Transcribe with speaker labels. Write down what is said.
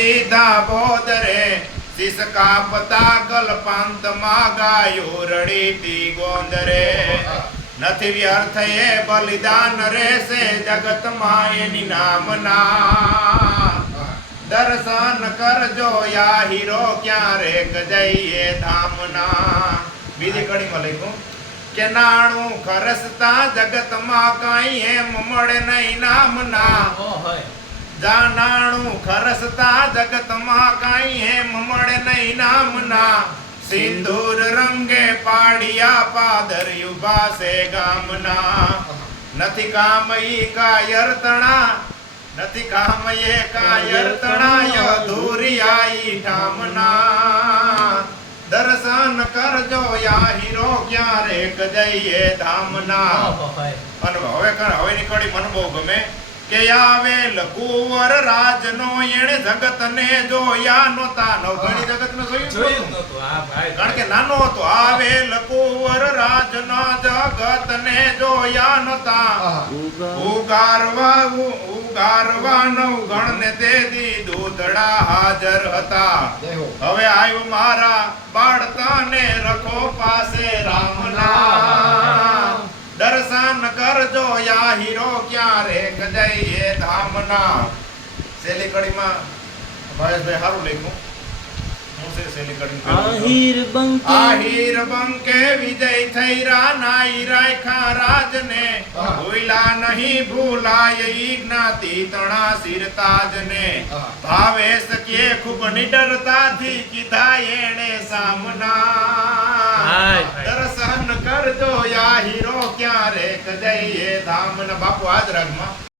Speaker 1: દીધા બોદરે પતા કલ્પાંતમાં ગાયો રડીતી ગોંદરે. નથી વ્યર્થ એ બલિદાન રહેશે જગતમાં એની નામના. દર્શન કરજો યા હીરો, ક્યારેક જઈએ ધામના. બીજી કડીમાં લખ્યું કે નાણું ખરસતા જગતમાં કઈ એમ મળે નહીં નામના. જા નાણું ખરસતા જગતમાં કાંઈ એમ મળે નહીં નામના. સિંદૂર રંગે પાડિયા પાદર્યું પાસે ગામના. નથી કામ ઈ કાયર્તણા નથી કામ એ કાયર્તણા અધૂરિયાઈ ઠામના દર્શન કરજો યા હીરો ક્યારેક જઈએ ધામના. અને હવે હવે નીકળી મને બહુ ગમે. કે આવેલ કુંવર રાજનો એણે જગતને જોયા નોતા નવઘણી જગતને જોયું નહોતું. કારણ કે નાનો હતો. આવેલ કુંવર રાજનો જગતને જોયા નોતા ઉગારવા ઉગારવા નવગણને તેથી દૂધડા હાજર હતા. હવે આવ્યો મારા બાળકાને રખો. કરજો યા હીરો ક્યારેક જઈએ ધામના. શેલી કડીમાં ભાવેશભાઈ સારું લખ્યું
Speaker 2: આહીર બંકે
Speaker 1: આહીર બંકે વિજય થઈ નાઈ રાયખા રાજને. ભૂલા નહીં ભૂલાય જ્ઞાતિ તણા સિરતાજને ભાવેશ કે ખૂબ નિડરતાથી કીધા એણે સામના. દર્શન કરજો યા હીરો ક્યારેક ધામ અને બાપુ આજ રાગમાં